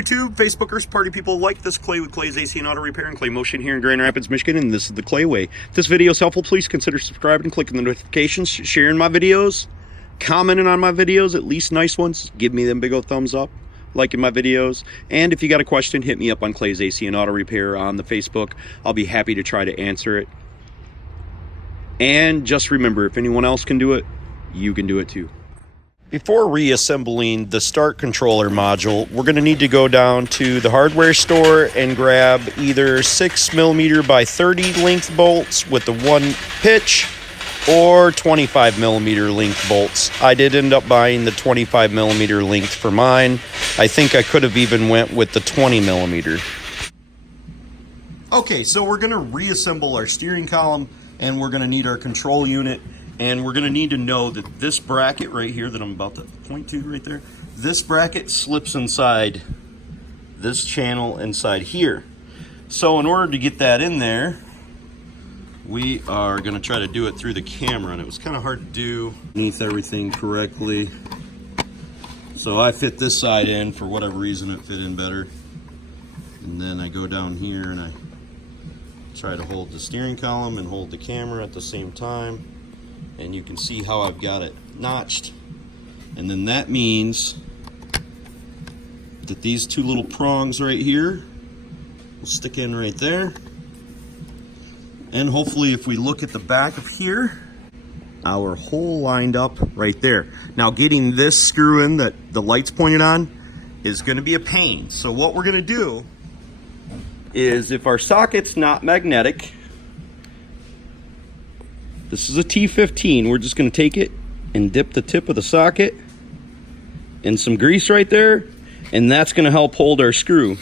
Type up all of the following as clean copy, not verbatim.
YouTube, Facebookers, party people like this Clay with Clay's AC and Auto Repair and Clay Motion here in Grand Rapids, Michigan, and this is the Clay Way. If this video is helpful, please consider subscribing, clicking the notifications, sharing my videos, commenting on my videos, at least nice ones. Give me them big old thumbs up, liking my videos. And if you got a question, hit me up on Clay's AC and Auto Repair on the Facebook. I'll be happy to try to answer it. And just remember, if anyone else can do it, you can do it too. Before reassembling the start controller module, we're going to need to go down to the hardware store and grab either 6mm by 30 length bolts with the one pitch or 25mm length bolts. I did end up buying the 25mm length for mine. I think I could have even went with the 20mm. Okay, so we're going to reassemble our steering column and we're going to need our control unit. And we're going to need to know that this bracket right here that I'm about to point to right there, this bracket slips inside this channel inside here. So in order to get that in there, we are going to try to do it through the camera. And it was kind of hard to do underneath everything correctly. So I fit this side in. For whatever reason, it fit in better. And then I go down here and I try to hold the steering column and hold the camera at the same time. And you can see how I've got it notched. And then that means that these two little prongs right here will stick in right there. And hopefully if we look at the back of here, our hole lined up right there. Now getting this screw in that the light's pointed on is going to be a pain. So what we're going to do is, if our socket's not magnetic, this is a T15. We're just going to take it and dip the tip of the socket in some grease right there, and that's going to help hold our screw.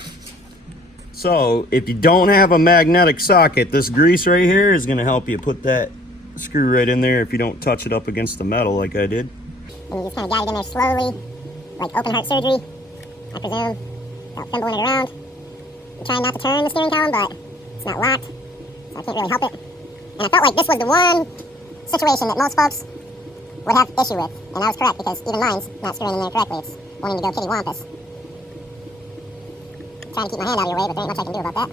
So if you don't have a magnetic socket, this grease right here is going to help you put that screw right in there if you don't touch it up against the metal like I did. And you just kind of guide it in there slowly, like open heart surgery, I presume, without fimbling it around. I'm trying not to turn the steering column, but it's not locked, so I can't really help it. And I felt like this was the one situation that most folks would have issue with. And I was correct, because even mine's not screwing in there correctly. It's wanting to go kitty-wampus. Trying to keep my hand out of your way, but there ain't much I can do about that.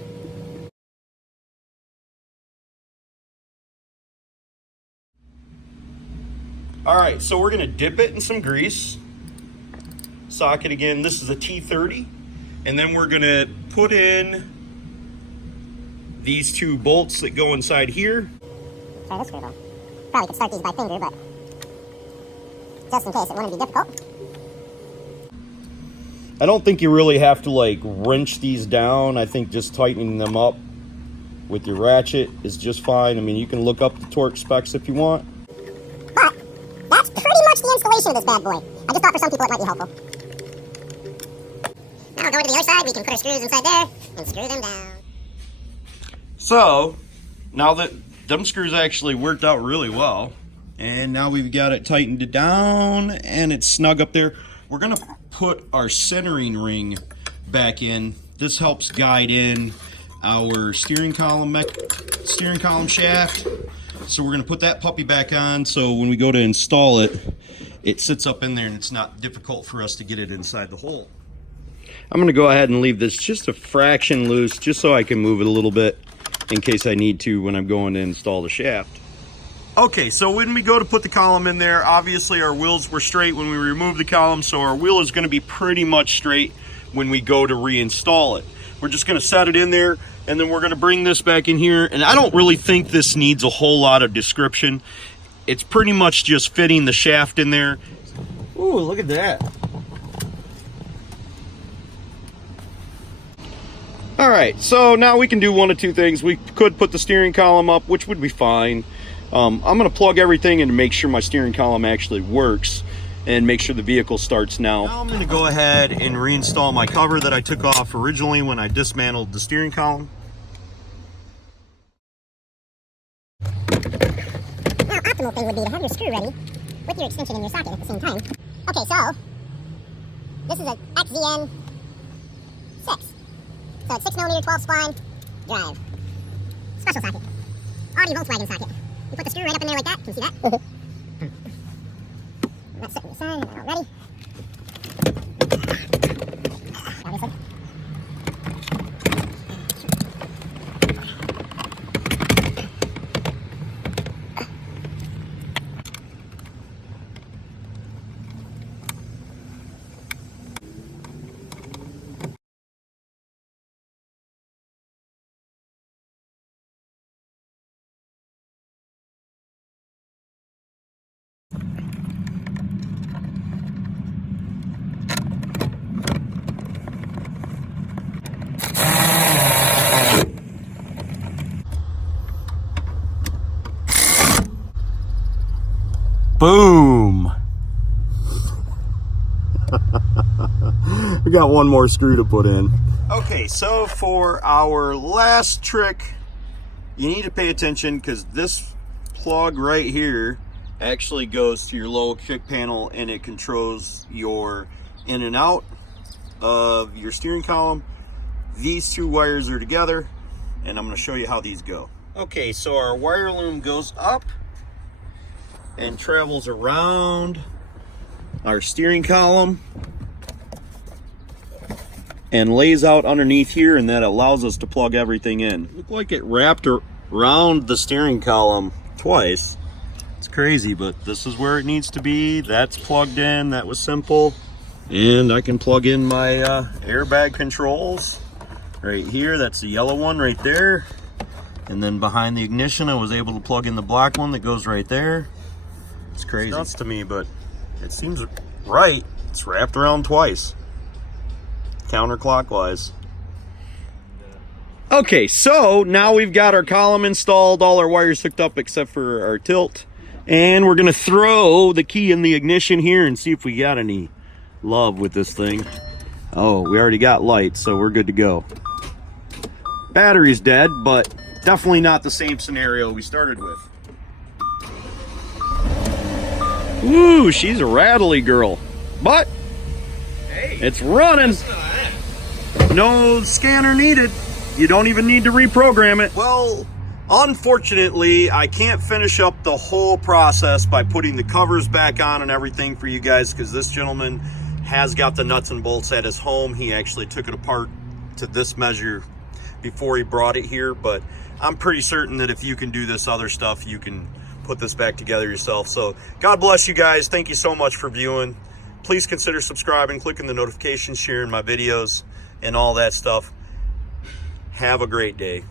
Alright, so we're going to dip it in some grease. Socket again, this is a T30. And then we're going to put in these two bolts that go inside here. Try this screw though. Probably could start these by finger, but just in case it wouldn't be difficult. I don't think you really have to like wrench these down. I think just tightening them up with your ratchet is just fine. I mean, you can look up the torque specs if you want. But that's pretty much the installation of this bad boy. I just thought for some people it might be helpful. Now going to the other side, we can put our screws inside there and screw them down. So now that them screws actually worked out really well, and now we've got it tightened down and it's snug up there, we're going to put our centering ring back in. This helps guide in our steering column shaft. So we're going to put that puppy back on, so when we go to install it, it sits up in there and it's not difficult for us to get it inside the hole. I'm going to go ahead and leave this just a fraction loose, just so I can move it a little bit in case I need to when I'm going to install the shaft. Okay, so when we go to put the column in there, obviously our wheels were straight when we removed the column, so our wheel is going to be pretty much straight when we go to reinstall it. We're just going to set it in there, and then we're going to bring this back in here, and I don't really think this needs a whole lot of description. It's pretty much just fitting the shaft in there. Ooh, look at that. All right, so now we can do one of two things. We could put the steering column up, which would be fine. I'm going to plug everything in to make sure my steering column actually works and make sure the vehicle starts now. Now I'm going to go ahead and reinstall my cover that I took off originally when I dismantled the steering column. Now, optimal thing would be to have your screw ready with your extension in your socket at the same time. Okay, so this is a XZN 6. So it's 6mm 12 spline drive. Special socket. Audi Volkswagen socket. You put the screw right up in there like that. Can you see that? That's sitting aside. All ready. Obviously. got one more screw to put in. Okay, so for our last trick, you need to pay attention because this plug right here actually goes to your low kick panel and it controls your in and out of your steering column. These two wires are together and I'm going to show you how these go. Okay, so our wire loom goes up and travels around our steering column and lays out underneath here, and that allows us to plug everything in. Looked like it wrapped around the steering column twice. It's crazy, but this is where it needs to be. That's plugged in. That was simple. And I can plug in my airbag controls right here. That's the yellow one right there. And then behind the ignition, I was able to plug in the black one that goes right there. It's crazy. It's nuts to me, but it seems right. It's wrapped around twice, counterclockwise. Okay, so now we've got our column installed, all our wires hooked up except for our tilt, and we're gonna throw the key in the ignition here and see if we got any love with this thing. Oh, we already got light, so we're good to go. Battery's dead, but definitely not the same scenario we started with. Ooh, she's a rattly girl, but hey, it's running. No scanner needed. You don't even need to reprogram it. Well, unfortunately, I can't finish up the whole process by putting the covers back on and everything for you guys because this gentleman has got the nuts and bolts at his home. He actually took it apart to this measure before he brought it here, but I'm pretty certain that if you can do this other stuff, you can put this back together yourself. So God bless you guys. Thank you so much for viewing. Please consider subscribing, clicking the notifications, sharing my videos, and all that stuff. Have a great day.